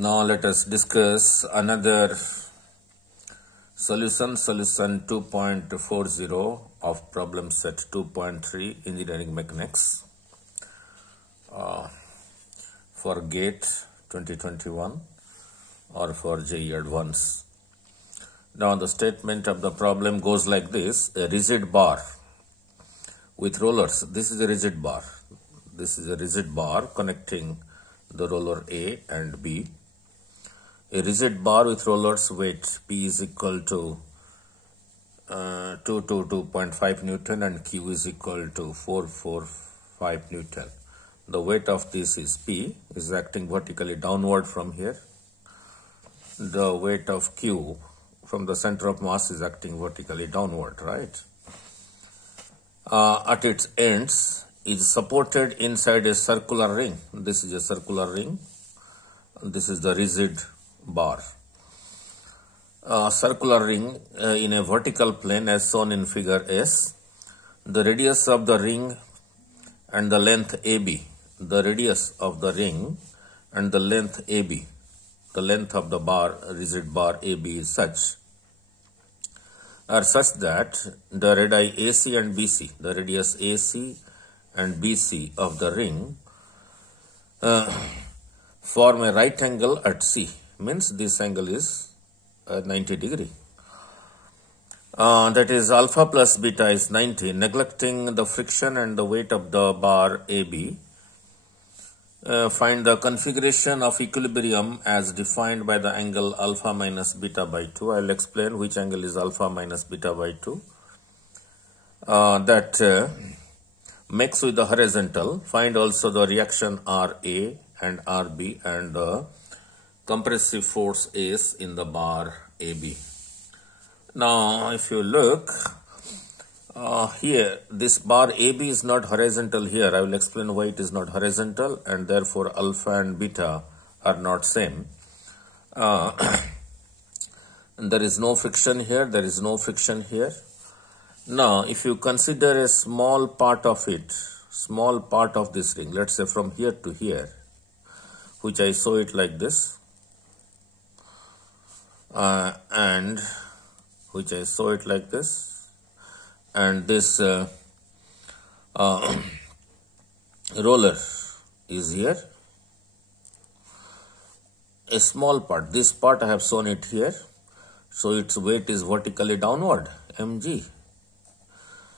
Now let us discuss another solution 2.40 of problem set 2.3 engineering mechanics for GATE 2021 or for JEE Advanced. Now the statement of the problem goes like this: a rigid bar with rollers. This is a rigid bar. This is a rigid bar connecting the roller A and B. A rigid bar with rollers weight P is equal to 2 to 2.5 Newton and Q is equal to 445 Newton. The weight of this is P, is acting vertically downward from here. The weight of Q from the center of mass is acting vertically downward, right? At its ends is supported inside a circular ring. This is a circular ring. This is the rigid bar. Circular ring in a vertical plane as shown in figure S. The radius of the ring and the length AB. The radius of the ring and the length AB. The length of the bar, rigid bar AB is such that the radii AC and BC, the radius AC and BC of the ring form a right angle at C. Means this angle is 90 degree. That is alpha plus beta is 90. Neglecting the friction and the weight of the bar AB, find the configuration of equilibrium as defined by the angle alpha minus beta by 2. I will explain which angle is alpha minus beta by 2. That makes with the horizontal. Find also the reaction RA and RB and the compressive force is in the bar AB. Now, if you look here, this bar AB is not horizontal here. I will explain why it is not horizontal, and therefore alpha and beta are not same. There is no friction here. There is no friction here. Now, if you consider a small part of it, small part of this ring, let's say from here to here, which I show it like this, and which I saw it like this, and this roller is here. A small part, this part I have shown it here, so its weight is vertically downward, mg.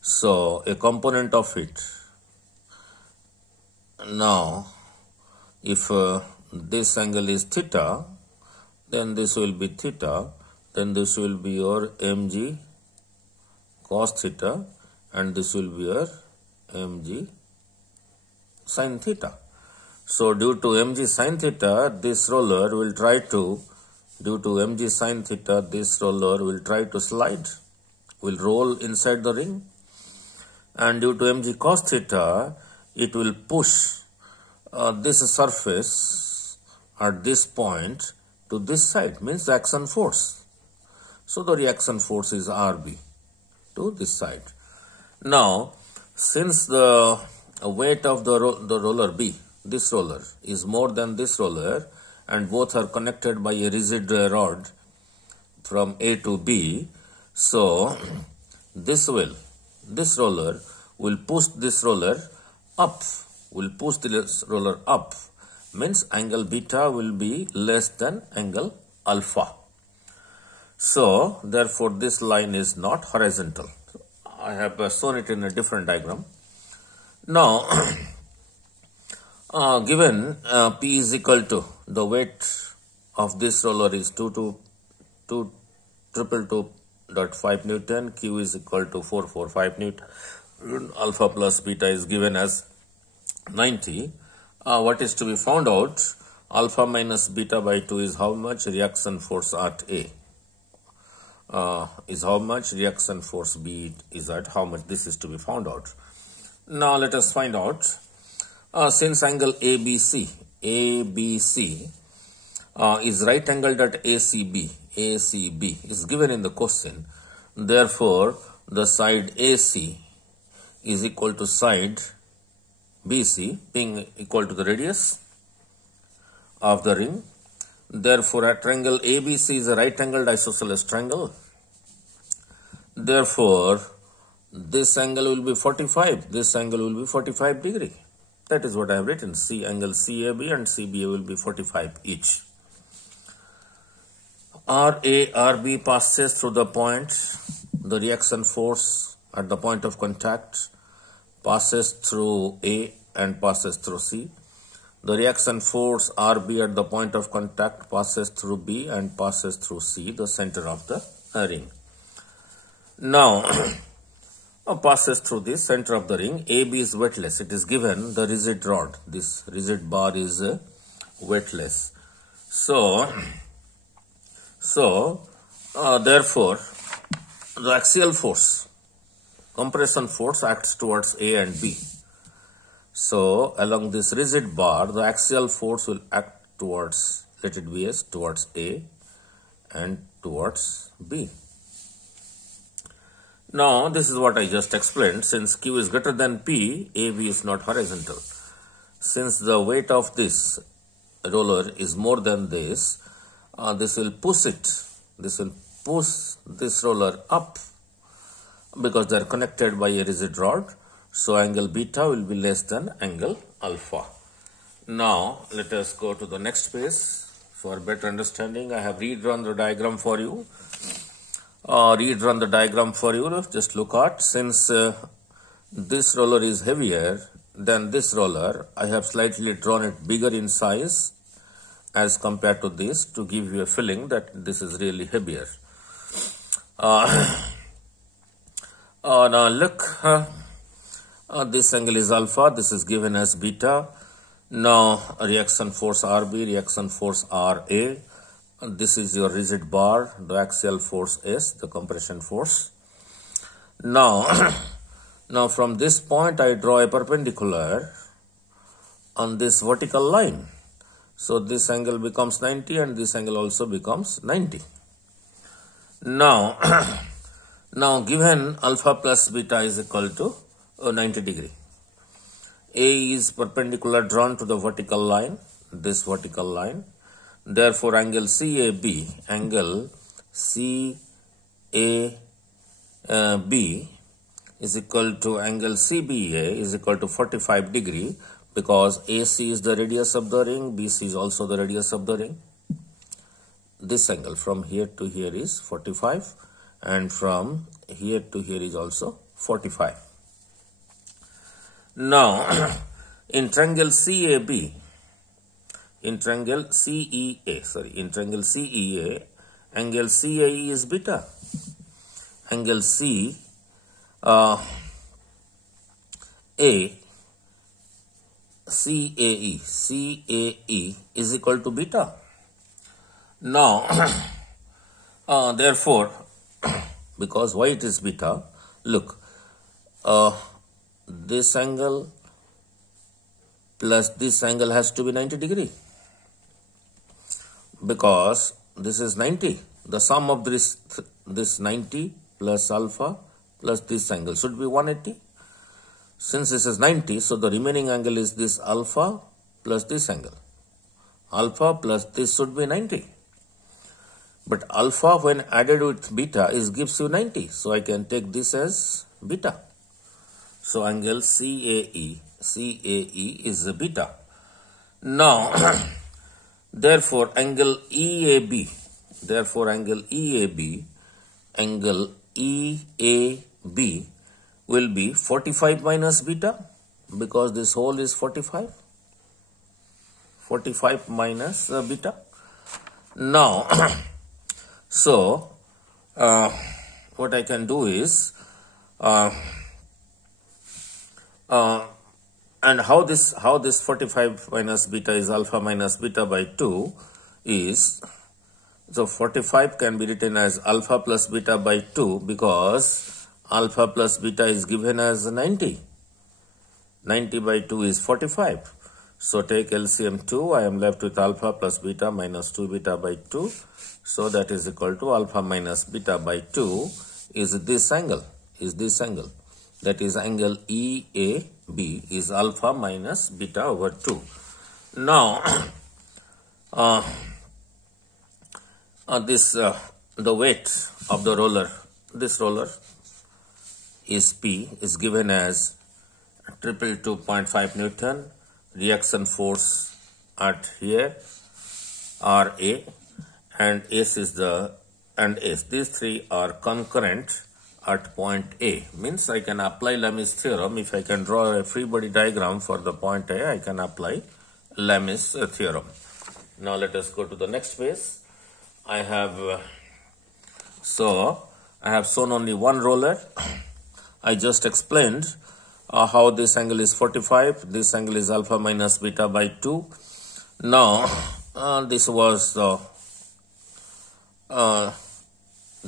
So a component of it. Now, if this angle is theta, then this will be theta, then this will be your mg cos theta, and this will be your mg sin theta. So due to mg sin theta, this roller will try to, due to mg sin theta, this roller will try to slide, will roll inside the ring, and due to mg cos theta, it will push this surface at this point to this side, means action force. So the reaction force is RB to this side. Now, since the weight of the roller B, this roller, is more than this roller, and both are connected by a rigid rod from A to B, so this roller will push this roller up, means angle beta will be less than angle alpha. So, therefore, this line is not horizontal. I have shown it in a different diagram. Now, given P is equal to, the weight of this roller is 2.5 Newton, Q is equal to 445 Newton, alpha plus beta is given as 90. What is to be found out? Alpha minus beta by 2 is how much? Reaction force at A is how much? Reaction force B is at how much? This is to be found out. Now let us find out. Since angle ABC is right angled at ACB is given in the question. Therefore, the side AC is equal to side BC, being equal to the radius of the ring, Therefore, a triangle ABC is a right angled isosceles triangle. Therefore, this angle will be 45. This angle will be 45 degree. That is what I have written. Angle CAB and CBA will be 45 each. RB passes through the points. The reaction force at the point of contact passes through A and passes through C. The reaction force RB at the point of contact passes through B and passes through C, the center of the ring. Now, passes through the center of the ring. AB is weightless. It is given the rigid rod. This rigid bar is weightless. Therefore, the axial force, compression force, acts towards A and B. So, along this rigid bar, the axial force will act towards, let it be as, towards A and towards B. Now, this is what I just explained. Since Q is greater than P, AB is not horizontal. Since the weight of this roller is more than this, this will push it. This will push this roller up because they are connected by a rigid rod. So, angle beta will be less than angle alpha. Now, let us go to the next page. For better understanding, I have redrawn the diagram for you. Just look at, since this roller is heavier than this roller, I have slightly drawn it bigger in size as compared to this to give you a feeling that this is really heavier. Now look, this angle is alpha, this is given as beta. Now reaction force RB, reaction force RA. This is your rigid bar, the axial force S, the compression force. Now, from this point I draw a perpendicular on this vertical line. So this angle becomes 90 and this angle also becomes 90. Now, given alpha plus beta is equal to 90 degree. A is perpendicular drawn to the vertical line, this vertical line. Therefore, angle CAB is equal to angle CBA is equal to 45 degree because AC is the radius of the ring, BC is also the radius of the ring. This angle from here to here is 45 and from here to here is also 45. Now, in triangle CEA, angle CAE is beta. Angle CAE is equal to beta. Now, therefore, because why it is beta, look, this angle plus this angle has to be 90 degree. Because this is 90. The sum of this 90 plus alpha plus this angle should be 180. Since this is 90, so the remaining angle is this alpha plus this angle. Alpha plus this should be 90. But alpha when added with beta gives you 90. So I can take this as beta. So angle CAE is a beta. Now, therefore angle EAB will be 45 minus beta because this whole is 45. 45 minus beta. Now, so what I can do is, and how this 45 minus beta is alpha minus beta by 2 is, so 45 can be written as alpha plus beta by 2 because alpha plus beta is given as 90. 90 by 2 is 45. So take LCM 2, I am left with alpha plus beta minus 2 beta by 2. So that is equal to alpha minus beta by 2 is this angle, That is angle EAB is alpha minus beta over 2. Now, the weight of the roller, this roller is P, is given as 222.5 Newton, reaction force at here RA, and S is these three are concurrent at point A. Means I can apply Lami's theorem. If I can draw a free body diagram for the point A, I can apply Lami's theorem. Now let us go to the next page. I have shown only one roller. I just explained how this angle is 45. This angle is alpha minus beta by 2. Now this was the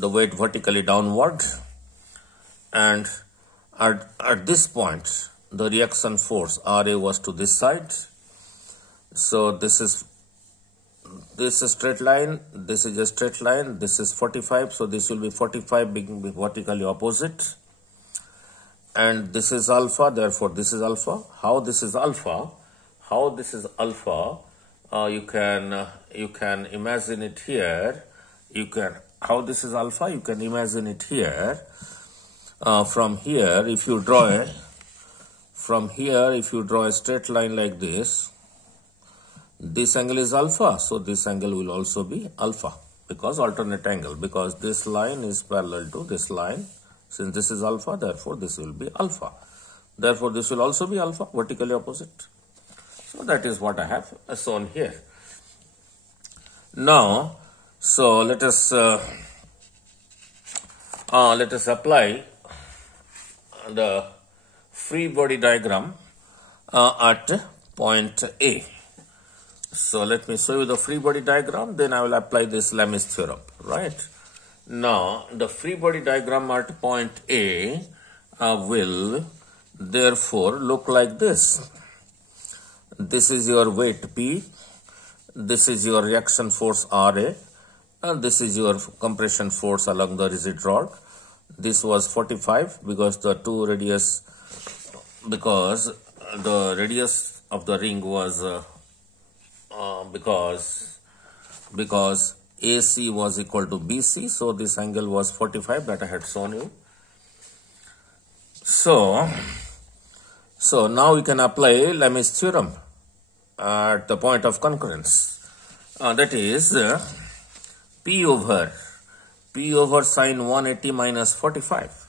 weight vertically downward, and at this point the reaction force RA was to this side. So this is a straight line, this is a straight line, this is 45, so this will be 45 being vertically opposite, and this is alpha, therefore this is alpha. How this is alpha? You can imagine it here. How this is alpha? You can imagine it here. From here, if you draw a straight line like this angle is alpha, so this angle will also be alpha, because alternate angle, because this line is parallel to this line. Since this is alpha, therefore this will be alpha. Therefore this will also be alpha, vertically opposite. So that is what I have shown here. Now, so let us apply the free body diagram at point A. So let me show you the free body diagram, then I will apply this Lami's theorem, right? Now the free body diagram at point A will therefore look like this. This is your weight P, this is your reaction force RA, and this is your compression force along the rigid rod. This was 45 because the radius of the ring was because AC was equal to BC, so this angle was 45 that I had shown you. So now we can apply Lami's theorem at the point of concurrence. That is P over sine 180 minus 45.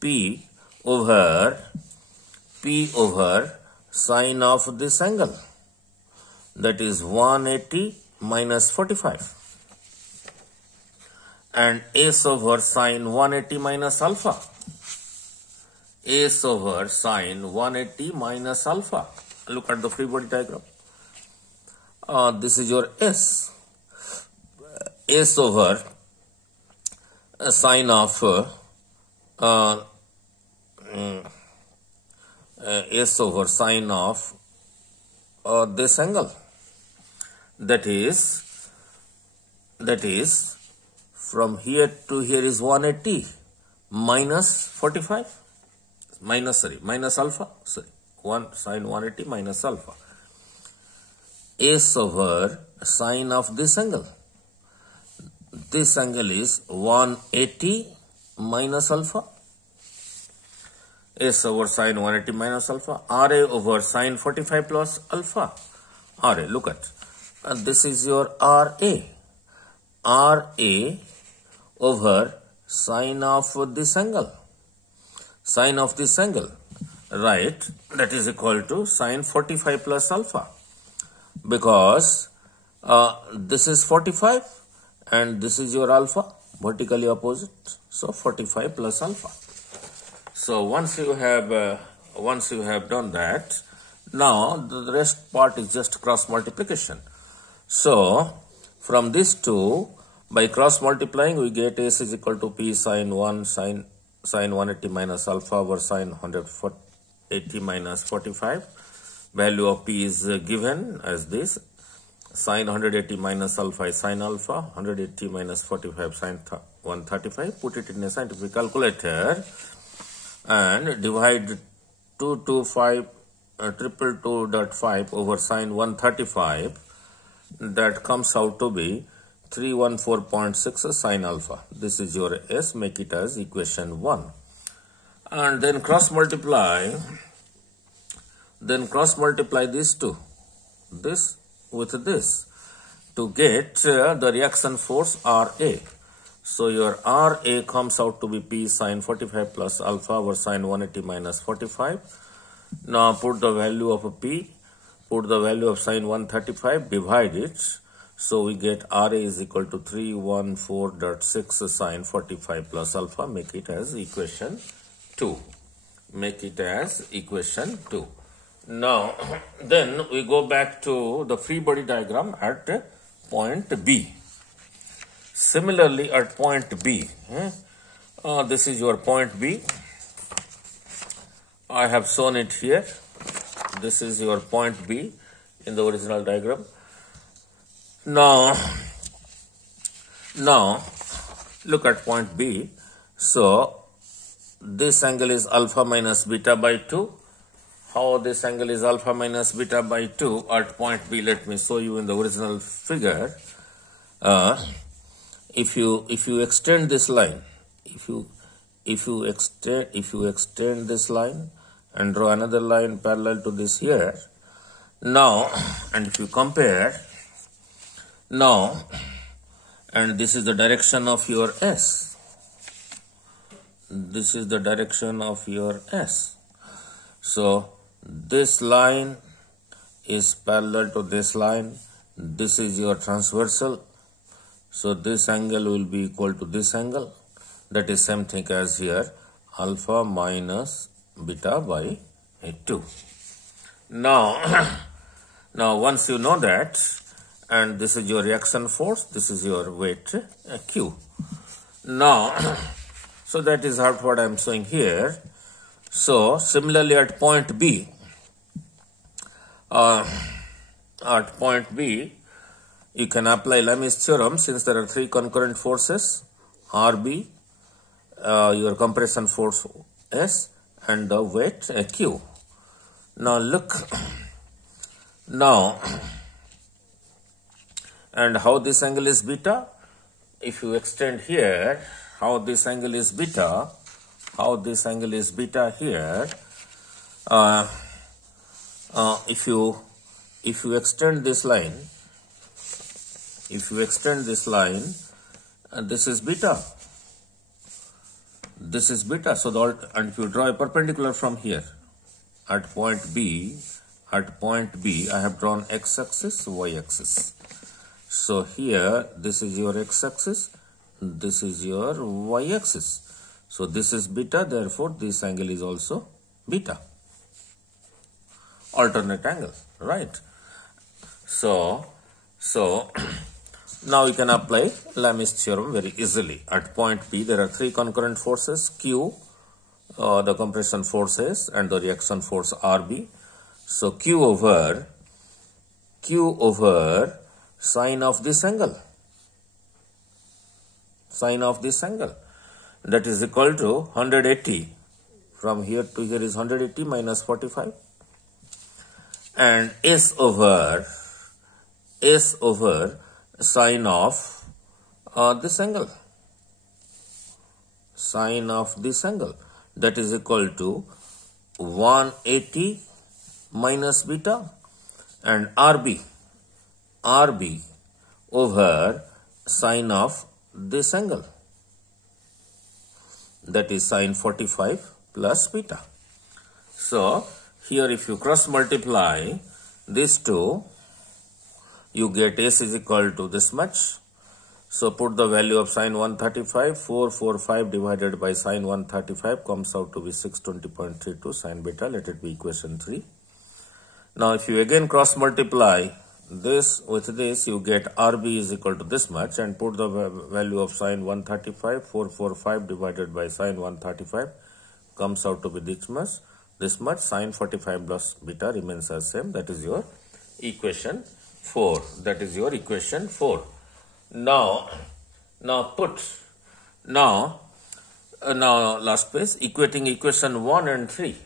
P over sine of this angle, that is 180 minus 45, and S over sine 180 minus alpha. S over sine 180 minus alpha. Look at the free body diagram. This is your S. S over sine of S over sine of this angle. That is from here to here is 180 minus 45 minus alpha, 1 sine 180 minus alpha. S over sine of this angle. This angle is 180 minus alpha. S over sine 180 minus alpha. RA over sine 45 plus alpha. RA, look at. And this is your RA. RA over sine of this angle. Sine of this angle, right? That is equal to sine 45 plus alpha. Because this is 45 and this is your alpha, vertically opposite. So 45 plus alpha. So once you have done that, now the rest part is just cross multiplication. So from these two, by cross multiplying, we get S is equal to P sine 180 minus alpha over sine 180 minus 45. Value of P is given as this. Sine 180 minus alpha is sine alpha. 180 minus 45 sine 135. Put it in a scientific calculator and divide 225 over sine 135. That comes out to be 314.6 sine alpha. This is your S, make it as equation 1. And then cross multiply these two, this with this, to get the reaction force RA. So your RA comes out to be P sine 45 plus alpha over sine 180 minus 45. Now put the value of a P, put the value of sine 135, divide it. So we get RA is equal to 314.6 sine 45 plus alpha. Make it as equation 2. Make it as equation 2. Now, then we go back to the free body diagram at point B. Similarly, at point B, this is your point B. I have shown it here. This is your point B in the original diagram. Now look at point B. So this angle is alpha minus beta by 2. How this angle is alpha minus beta by 2 at point B? Let me show you in the original figure. If you extend this line, if you extend this line and draw another line parallel to this here, now, and if you compare now, and this is the direction of your S. This is the direction of your S. So this line is parallel to this line. This is your transversal. So this angle will be equal to this angle. That is same thing as here, alpha minus beta by 2. Now once you know that, and this is your reaction force, this is your weight Q. Now, so that is what I am showing here. So similarly at point B, you can apply Lami's theorem since there are three concurrent forces, RB, your compression force S, and the weight Q. Now look, and how this angle is beta? If you extend here, how this angle is beta? Here? If you extend this line, this is beta. This is beta. So and if you draw a perpendicular from here at point B, I have drawn x-axis, y-axis. So here, this is your x-axis, this is your y-axis. So this is beta, therefore this angle is also beta. Alternate angle, right? So now you can apply Lami's theorem very easily. At point P, there are three concurrent forces, Q, the compression forces, and the reaction force RB. So Q over sine of this angle. That is equal to 180. From here to here is 180 minus 45. And S over sine of this angle. That is equal to 180 minus beta, and RB over sine of this angle. That is sine 45 plus beta. So here if you cross multiply these two, you get S is equal to this much. So put the value of sine 135, 445 divided by sine 135 comes out to be 620.32 sine beta. Let it be equation 3. Now if you again cross multiply this with this, you get RB is equal to this much, and put the value of sine 135, 445 divided by sine 135 comes out to be this much, sine 45 plus beta remains as same. That is your equation 4. Now last page, equating equation 1 and 3.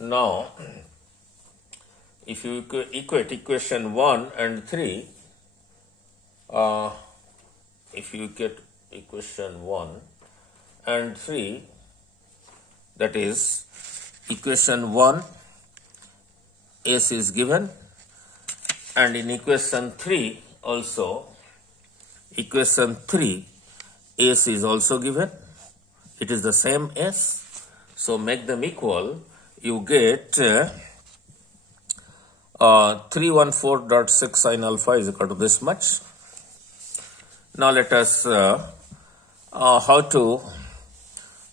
Now if you equate equation 1 and 3, if you get equation 1 and 3, that is equation 1 S is given, and in equation 3 also, equation 3 S is also given. It is the same S. So make them equal. You get 314.6 sin alpha is equal to this much. Now let us how to,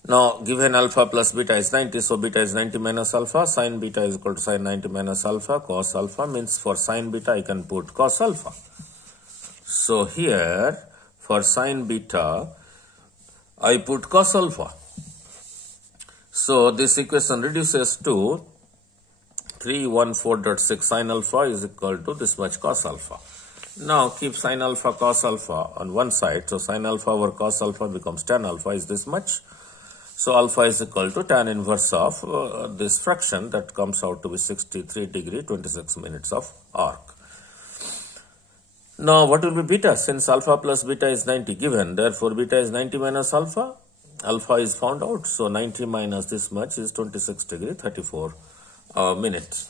now given alpha plus beta is 90, so beta is 90 minus alpha, sin beta is equal to sin 90 minus alpha, cos alpha means for sin beta I can put cos alpha. So here for sin beta I put cos alpha. So this equation reduces to 314.6 sin alpha is equal to this much cos alpha. Now keep sin alpha cos alpha on one side. So sin alpha over cos alpha becomes tan alpha is this much. So alpha is equal to tan inverse of this fraction, that comes out to be 63 degree 26 minutes of arc. Now what will be beta? Since alpha plus beta is 90 given, therefore beta is 90 minus alpha. Alpha is found out. So 90 minus this much is 26 degree 34 minutes.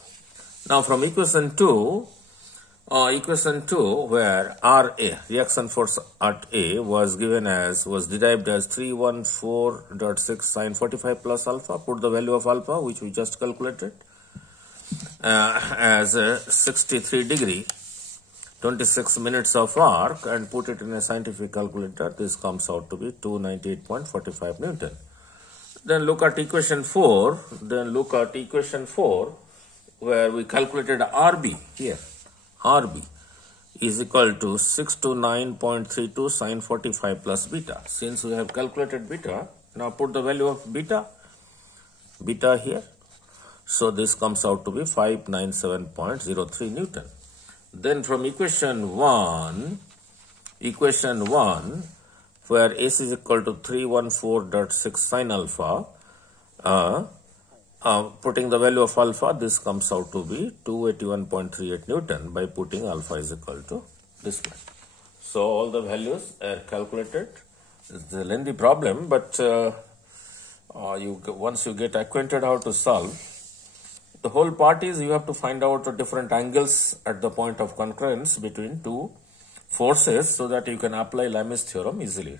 Now from equation 2 where RA, reaction force at A, was given as, was derived as 314.6 sin 45 plus alpha. Put the value of alpha which we just calculated as 63 degree 26 minutes of arc, and put it in a scientific calculator. This comes out to be 298.45 Newton. Then look at equation 4. Where we calculated RB here. RB is equal to 629.32 sin 45 plus beta. Since we have calculated beta, now put the value of beta here. So this comes out to be 597.03 Newton. Then from equation 1, where S is equal to 314.6 sin alpha, putting the value of alpha, this comes out to be 281.38 Newton by putting alpha is equal to this much. So all the values are calculated. It's a lengthy problem, but once you get acquainted how to solve, the whole part is you have to find out the different angles at the point of concurrence between two forces so that you can apply Lami's theorem easily.